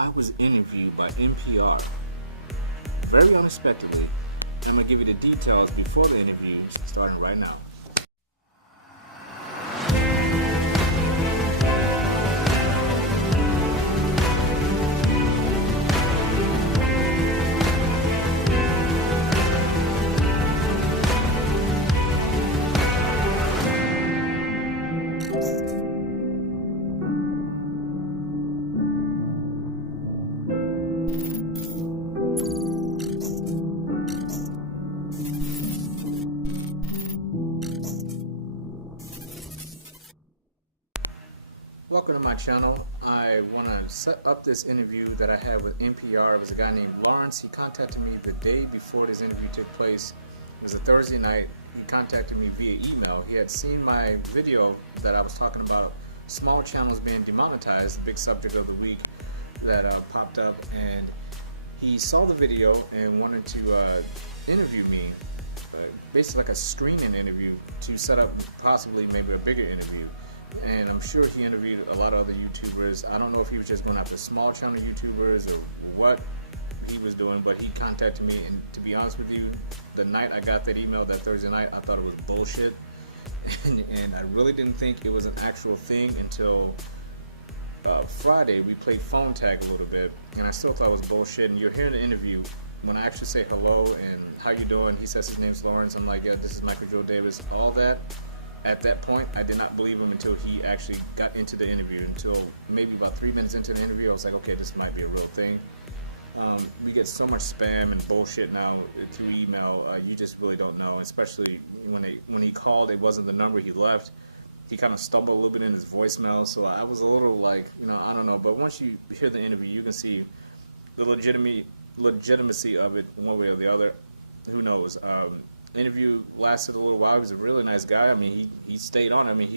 I was interviewed by NPR very unexpectedly. I'm going to give you the details before the interview, starting right now. Welcome to my channel. I want to set up this interview that I had with NPR. It was a guy named Lawrence. He contacted me the day before this interview took place. It was a Thursday night. He contacted me via email. He had seen my video that I was talking about small channels being demonetized, the big subject of the week that popped up, and he saw the video and wanted to interview me, basically like a screening interview to set up possibly maybe a bigger interview. And I'm sure he interviewed a lot of other YouTubers. I don't know if he was just going after small channel YouTubers or what he was doing, but he contacted me, and to be honest with you, the night I got that email, that Thursday night, I thought it was bullshit, and I really didn't think it was an actual thing until Friday. We played phone tag a little bit, and I still thought it was bullshit. And you're hearing the interview, when I actually say hello and how you doing, he says his name's Lawrence. I'm like, yeah, this is Michael Joe Davis. All that. At that point, I did not believe him until he actually got into the interview. Until maybe about 3 minutes into the interview, I was like, okay, this might be a real thing. We get so much spam and bullshit now through email. You just really don't know. Especially when he called, it wasn't the number he left. He kind of stumbled a little bit in his voicemail, so I was a little like, I don't know. But once you hear the interview, you can see the legitimacy of it one way or the other. Who knows? Interview lasted a little while. He was a really nice guy. I mean, he stayed on. I mean,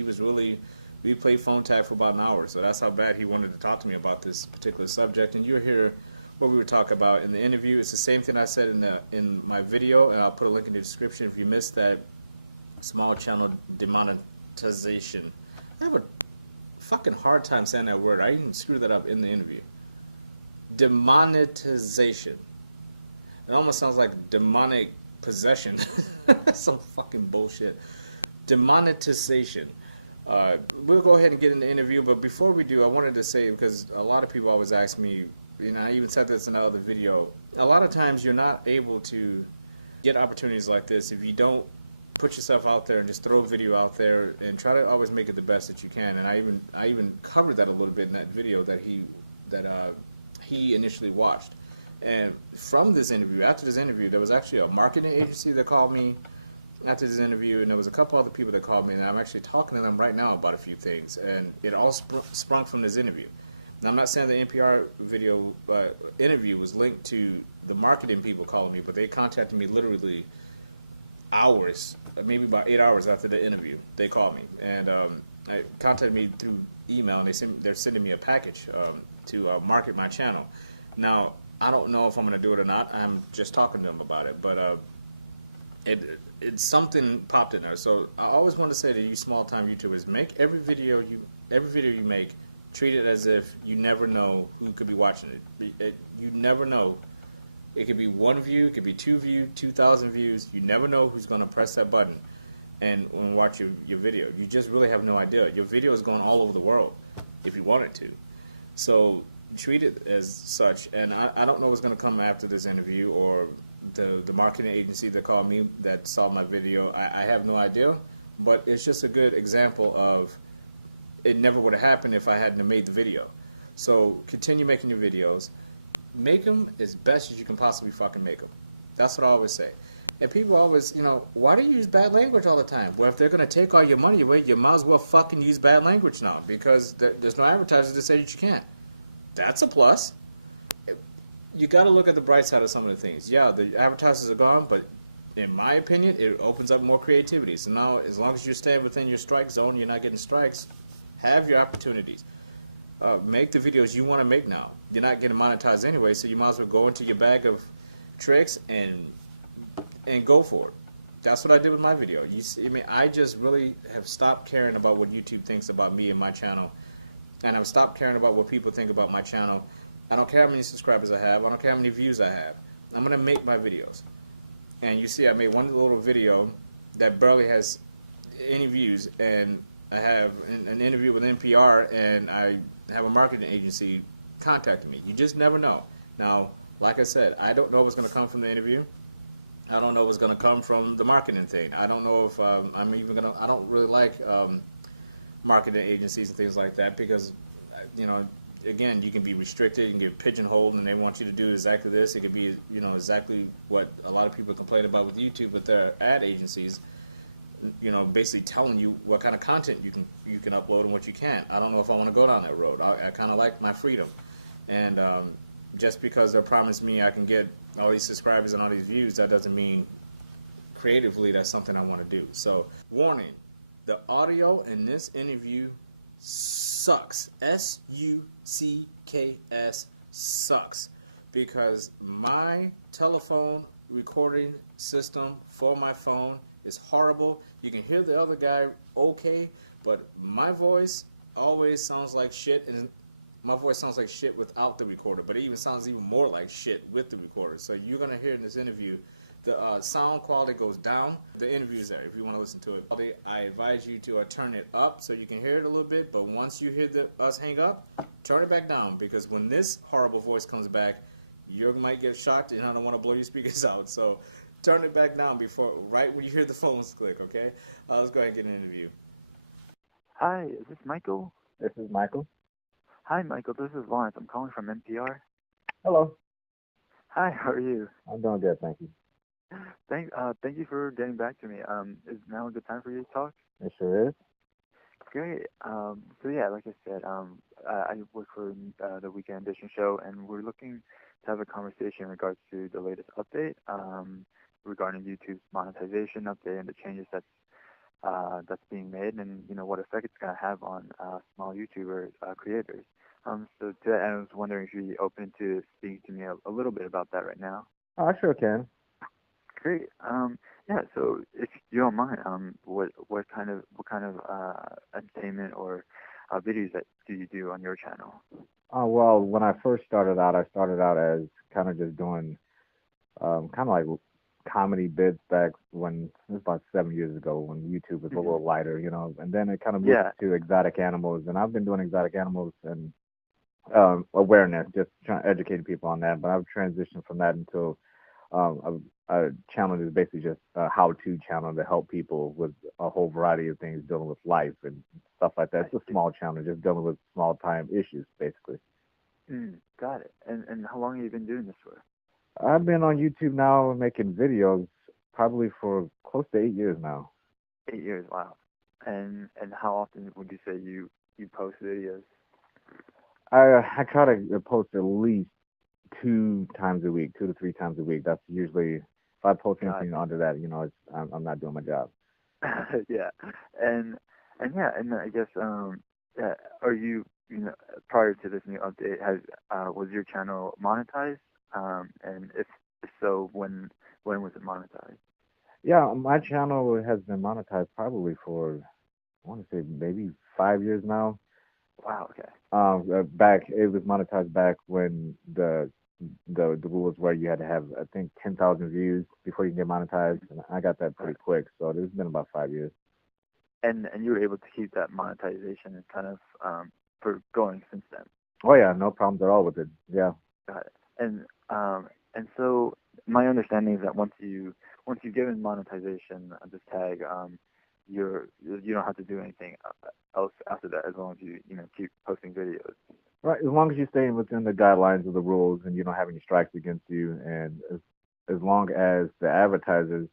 we played phone tag for about an hour, so that's how bad he wanted to talk to me about this particular subject. And you'll hear what we were talking about in the interview. It's the same thing I said in my video, and I'll put a link in the description if you missed that. Small channel demonetization. I have a fucking hard time saying that word. I even screwed that up in the interview. Demonetization. It almost sounds like demonic possession. Some fucking bullshit. Demonetization. We'll go ahead and get in the interview, but before we do, I wanted to say, because a lot of people always ask me, I even said this in another video, a lot of times you're not able to get opportunities like this if you don't put yourself out there and just throw a video out there and try to always make it the best that you can. And I even covered that a little bit in that video that he initially watched. And from this interview, after this interview, there was actually a marketing agency that called me after this interview, and there was a couple other people that called me, and I'm actually talking to them right now about a few things, and it all sprung from this interview. And I'm not saying the NPR video interview was linked to the marketing people calling me, but they contacted me literally hours, maybe about 8 hours after the interview. They called me, and I contacted me through email, and they're sending me a package to market my channel. Now, I don't know if I'm going to do it or not. I'm just talking to them about it, but it's something popped in there. So I always want to say to you small-time YouTubers, make every video you make, treat it as if you never know who could be watching it. You never know. It could be 1 view, it could be 2 views, 2,000 views. You never know who's going to press that button and watch your video. You just really have no idea. Your video is going all over the world if you want it to. So treat it as such, and I don't know what's going to come after this interview, or the marketing agency that called me that saw my video. I have no idea, but it's just a good example of it never would have happened if I hadn't have made the video. So continue making your videos. Make them as best as you can possibly fucking make them. That's what I always say. And people always, why do you use bad language all the time? Well, if they're going to take all your money away, you might as well fucking use bad language now, because there's no advertisers that say that you can't. That's a plus. You got to look at the bright side of some of the things. Yeah, the advertisers are gone, but in my opinion, it opens up more creativity. So now, as long as you're staying within your strike zone, you're not getting strikes, have your opportunities. Make the videos you want to make now. You're not getting monetized anyway, so you might as well go into your bag of tricks and go for it. That's what I did with my video. I just really have stopped caring about what YouTube thinks about me and my channel. And I've stopped caring about what people think about my channel. I don't care how many subscribers I have. I don't care how many views I have. I'm gonna make my videos. And you see, I made one little video that barely has any views, and I have an interview with NPR, and I have a marketing agency contacting me. You just never know. Now, like I said, I don't know what's going to come from the interview. I don't know what's going to come from the marketing thing. I don't know if I'm even going to. I don't really like marketing agencies and things like that because, you know, again, you can be restricted, you can get pigeonholed, and they want you to do exactly this. It could be, you know, exactly what a lot of people complain about with YouTube, but there are ad agencies, you know, basically telling you what kind of content you can upload and what you can't. I don't know if I want to go down that road. I kind of like my freedom, and just because they promise me I can get all these subscribers and all these views, that doesn't mean creatively that's something I want to do. So, warning: the audio in this interview sucks. SUCKS sucks because my telephone recording system for my phone is horrible. You can hear the other guy okay, but my voice always sounds like shit, and my voice sounds like shit without the recorder, but it even sounds even more like shit with the recorder. So you're gonna hear in this interview the sound quality goes down. The interview is there if you want to listen to it. I advise you to turn it up so you can hear it a little bit, but once you hear us hang up, turn it back down, because when this horrible voice comes back, you might get shocked, and I don't want to blow your speakers out. So turn it back down right when you hear the phones click, okay? Let's go ahead and get an interview. Hi, is this Michael? This is Michael. Hi, Michael. This is Lawrence. I'm calling from NPR. Hello. Hi, how are you? I'm doing good, thank you. Thank you for getting back to me. Is now a good time for you to talk? It sure is. Great. So yeah, like I said, I work for the Weekend Edition show, and we're looking to have a conversation in regards to the latest update, regarding YouTube's monetization update and the changes that's being made, and what effect it's going to have on small YouTuber creators. So today I was wondering if you'd be open to speaking to me a little bit about that right now. Oh, I sure can. Great. Yeah. So if you don't mind, what kind of entertainment or videos that do you do on your channel? Well, when I first started out, I started out as kind of just doing kind of like comedy bits back when it was about 7 years ago when YouTube was a little lighter, you know, and then it kind of moved to exotic animals, and I've been doing exotic animals and awareness, just trying to educate people on that. But I've transitioned from that into a channel that's basically just a how-to channel to help people with a whole variety of things dealing with life and stuff like that. It's a small channel just dealing with small-time issues, basically. Got it. And how long have you been doing this for? I've been on YouTube now making videos probably for close to 8 years now. 8 years, wow. And how often would you say you post videos? I try to post at least 2 times a week, 2 to 3 times a week. That's usually, if I post anything under that, you know, I'm not doing my job. Yeah, and yeah, and I guess are you prior to this new update, was your channel monetized? And if so, when was it monetized? Yeah, my channel has been monetized probably for, I want to say maybe 5 years now. Wow. Okay. It was monetized back when the rules where you had to have, I think, 10,000 views before you can get monetized, and I got that pretty quick. So it's been about 5 years. And you were able to keep that monetization and kind of for going since then. Oh yeah, no problems at all with it. Yeah. Got it. And so my understanding is that once you've given monetization this tag, you don't have to do anything else after that, as long as you keep posting videos. Right, as long as you stay within the guidelines of the rules and you don't have any strikes against you, and as long as the advertisers,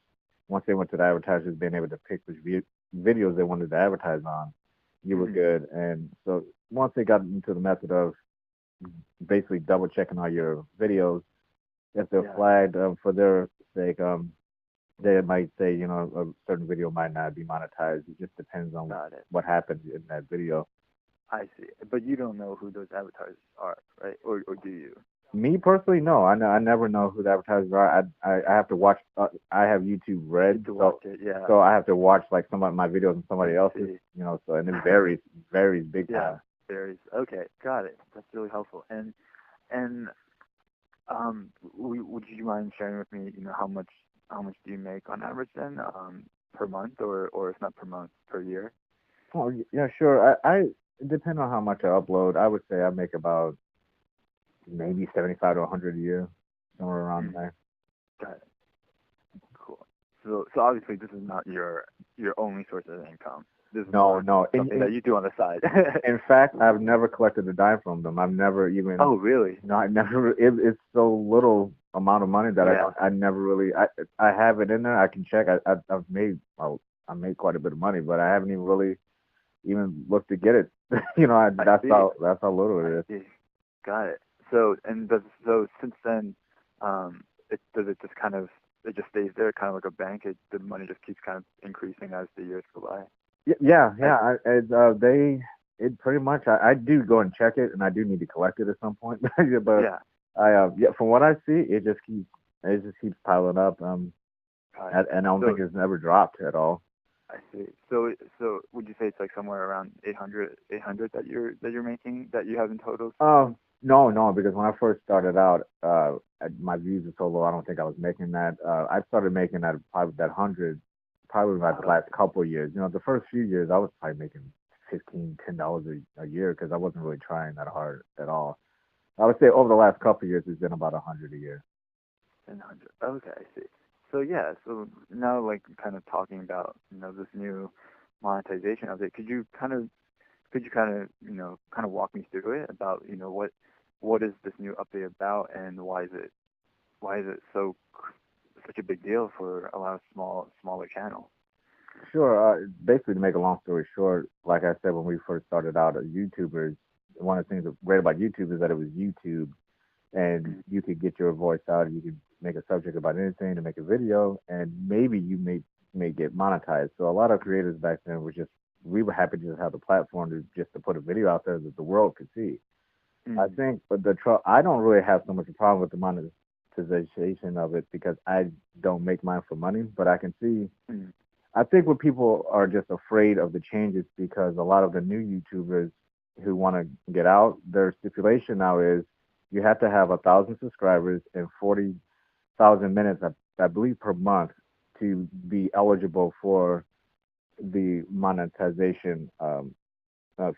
once they went to the advertisers being able to pick which videos they wanted to advertise on, you were good. And so once they got into the method of basically double checking all your videos, if they're flagged for their sake, they might say, you know, a certain video might not be monetized. It just depends on what happened in that video. I see. But you don't know who those advertisers are, right? Or do you? Me personally, no. I never know who the advertisers are. I have to watch. I have YouTube Red, so I have to watch like some of my videos and somebody else's. You know, so and it varies big time. Varies. Okay, got it. That's really helpful. And And would you mind sharing with me, how much do you make on average then, per month, or if not per month, per year? Oh, yeah, sure. It depends on how much I upload. I would say I make about maybe 75 to 100 a year, somewhere around Mm, there. got it. Cool. So obviously this is not your only source of income. This is No, more no. something that you do on the side. In fact, I've never collected a dime from them. I've never even, Oh, really? no, I never, it's so little amount of money that Yeah. I never really, I have it in there. I can check. I've made, well, I made quite a bit of money, but I haven't even really even looked to get it. I see. That's how little I it is. see. Got it. So since then, it just kind of, it just stays there, kind of like a bank. The money just keeps kind of increasing as the years go by. Yeah, I yeah. It pretty much. I do go and check it, and I do need to collect it at some point. Yeah, but Yeah. yeah, from what I see, it just keeps piling up. Got it. And I don't think So it's never dropped at all. I see. So would you say it's like somewhere around 800 that you're making, that you have in total? No, no, because when I first started out, my views were so low. I don't think I was making that. I started making that probably that 100, probably about the Uh, last couple of years. The first few years I was probably making $10 a year because I wasn't really trying that hard at all. I would say over the last couple of years, it's been about 100 a year. 100. Okay, I see. So yeah, so now, like, kind of talking about, this new monetization of it, could you kind of kind of walk me through it about, what is this new update about, and why is it such a big deal for a lot of smaller channels? Sure. Basically, to make a long story short, like I said, when we first started out as YouTubers, one of the things that's great about YouTube is that it was YouTube, and Mm, you could get your voice out. You could make a subject about anything to make a video, and maybe you may get monetized. So a lot of creators back then were just we were happy to just have the platform to just to put a video out there that the world could see. I mm, think, but I don't really have so much a problem with the monetization of it because I don't make mine for money, but I can see. mm, I think what people are just afraid of the changes because a lot of the new YouTubers who want to get out, their stipulation now is you have to have 1,000 subscribers and 40,000 minutes, I believe, per month to be eligible for the monetization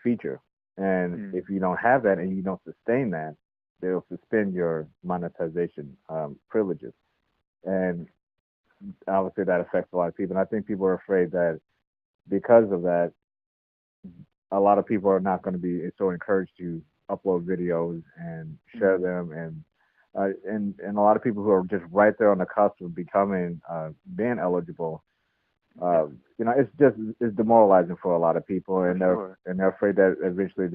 feature. And mm. if you don't have that and you don't sustain that, they'll suspend your monetization privileges. And obviously that affects a lot of people. And I think people are afraid that because of that, a lot of people are not going to be so encouraged to upload videos and share Mm. them, and a lot of people who are just right there on the cusp of becoming being eligible. Yeah, It's demoralizing for a lot of people, for sure. and they're afraid that eventually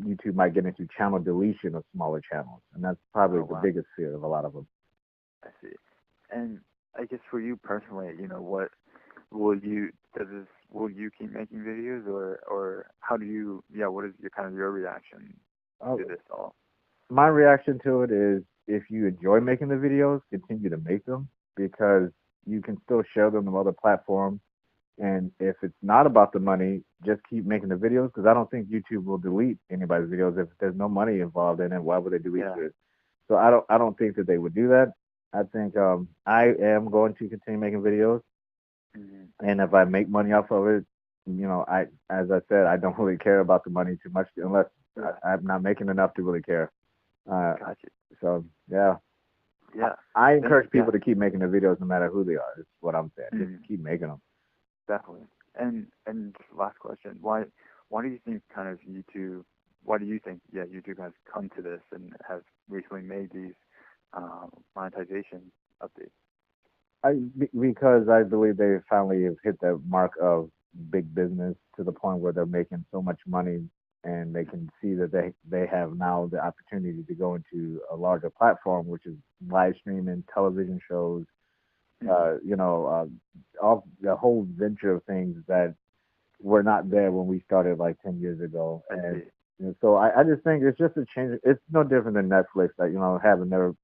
YouTube might get into channel deletion of smaller channels, and that's probably Oh, the wow. biggest fear of a lot of them. I see. And I guess for you personally, what will you keep making videos, or how do you, yeah, what is your reaction Uh, to this all? my reaction to it is if you enjoy making the videos, continue to make them because you can still share them on other platforms. And if it's not about the money, just keep making the videos because I don't think YouTube will delete anybody's videos if there's no money involved in it. Why would they delete Yeah. yours? So I don't think that they would do that. I think I am going to continue making videos, Hmm. and if I make money off of it, I as I said, I don't really care about the money too much unless Yeah. I'm not making enough to really care. Uh, Gotcha. so yeah, Yeah. I Thank encourage yeah. people to keep making the videos no matter who they are. Is what I'm saying. Just Mm, keep making them. definitely. And just last question, why do you think kind of YouTube why do you think, yeah, YouTube has come to this and has recently made these monetization updates? Because I believe they finally have hit the mark of big business to the point where they're making so much money and they can see that they have now the opportunity to go into a larger platform, which is live streaming, television shows, Mm, all the whole venture of things that were not there when we started like 10 years ago. I And, see. so I just think it's just a change. It's no different than Netflix, that, having their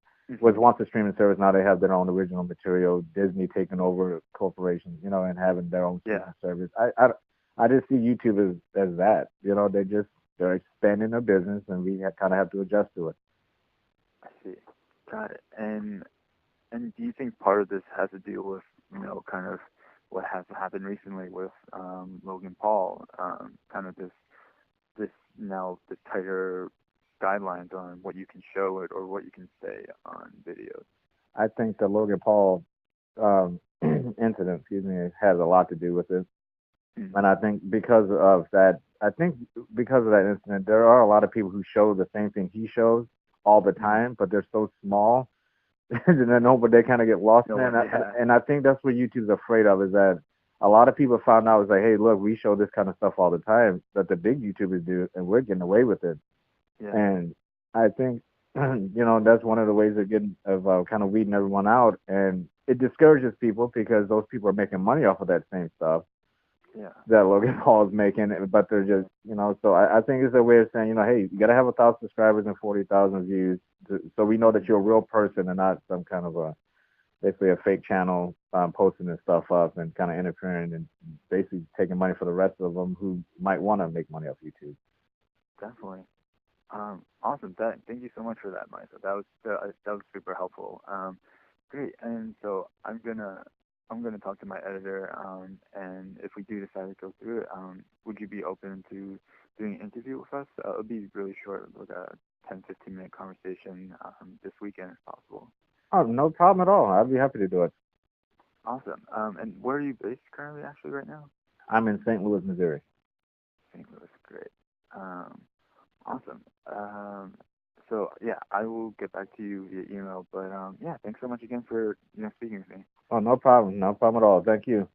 was Hmm. once a streaming service. Now they have their own original material. Disney taking over corporations, and having their own Yeah. streaming service. I just see YouTube as that. They're expanding their business, and we kind of have to adjust to it. Got it. And do you think part of this has to do with, kind of what has happened recently with Logan Paul, kind of this this tighter guidelines on what you can show it or what you can say on videos? I think the Logan Paul incident, excuse me, has a lot to do with it. Mm-hmm. And I think because of that, incident, there are a lot of people who show the same thing he shows all the time, but they're so small, and then they kind of get lost in it. And I think that's what YouTube's afraid of, is that a lot of people found out, was like, hey, look, we show this kind of stuff all the time that the big YouTubers do, and we're getting away with it. Yeah. And I think that's one of the ways of kind of weeding everyone out, and it discourages people because those people are making money off of that same stuff. Yeah. That Logan Paul is making, but they're just, so I think it's a way of saying, hey, you got to have 1,000 subscribers and 40,000 views, so we know that you're a real person and not some kind of basically a fake channel posting this stuff up and kind of interfering and basically taking money for the rest of them who might want to make money off YouTube. Definitely. Awesome. Thank you so much for that, Mike. That was super helpful. Great. And so I'm gonna talk to my editor, and if we do decide to go through it, would you be open to doing an interview with us? It'll be really short, like a 10-15 minute conversation this weekend if possible. Oh, no problem at all. I'd be happy to do it. Awesome. And where are you based currently, actually, right now? I'm in St. Louis, Missouri. St. Louis, great. Awesome. So yeah, I will get back to you via email. But yeah, thanks so much again for speaking with me. Oh, no problem at all. Thank you.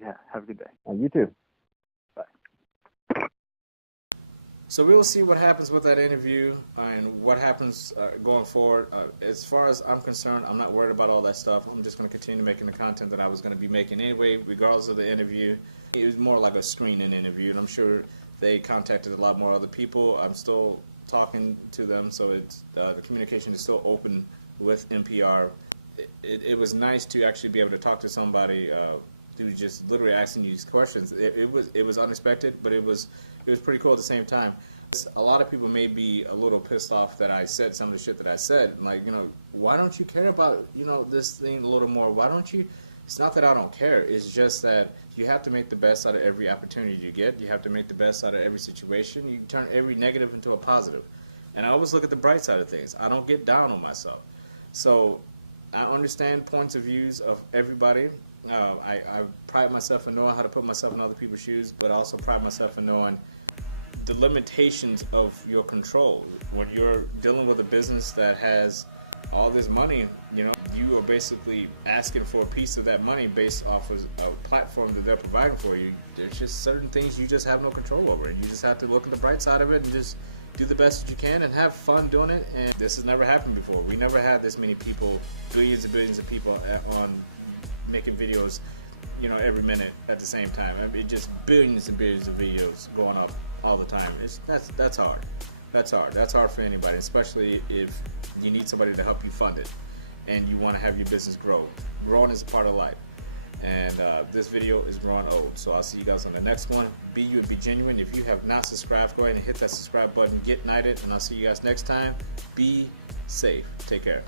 Yeah, have a good day. You too. Bye. So we will see what happens with that interview and what happens going forward. As far as I'm concerned, I'm not worried about all that stuff. I'm just going to continue making the content that I was going to be making anyway, regardless of the interview. It was more like a screening interview, and I'm sure they contacted a lot more other people. I'm still talking to them, so it's the communication is still open with NPR. It was nice to actually be able to talk to somebody who just literally asking you these questions. It was unexpected, but it was pretty cool at the same time. A lot of people may be a little pissed off that I said some of the shit that I said. Like, why don't you care about, this thing a little more? Why don't you? It's not that I don't care. It's just that you have to make the best out of every opportunity you get. You have to make the best out of every situation. You turn every negative into a positive. And I always look at the bright side of things. I don't get down on myself. So I understand points of views of everybody. I pride myself in knowing how to put myself in other people's shoes, but I also pride myself in knowing the limitations of your control. When you're dealing with a business that has all this money, you are basically asking for a piece of that money based off of a platform that they're providing for you. There's just certain things you just have no control over, and you just have to look at the bright side of it and just do the best that you can and have fun doing it. And this has never happened before. We never had this many people, billions and billions of people on making videos, every minute at the same time. I mean, just billions and billions of videos going up all the time. That's hard. That's hard for anybody, especially if you need somebody to help you fund it and you want to have your business grow. Growing is a part of life. And this video is growing old. So I'll see you guys on the next one. Be you and be genuine. If you have not subscribed, go ahead and hit that subscribe button. Get knighted. And I'll see you guys next time. Be safe. Take care.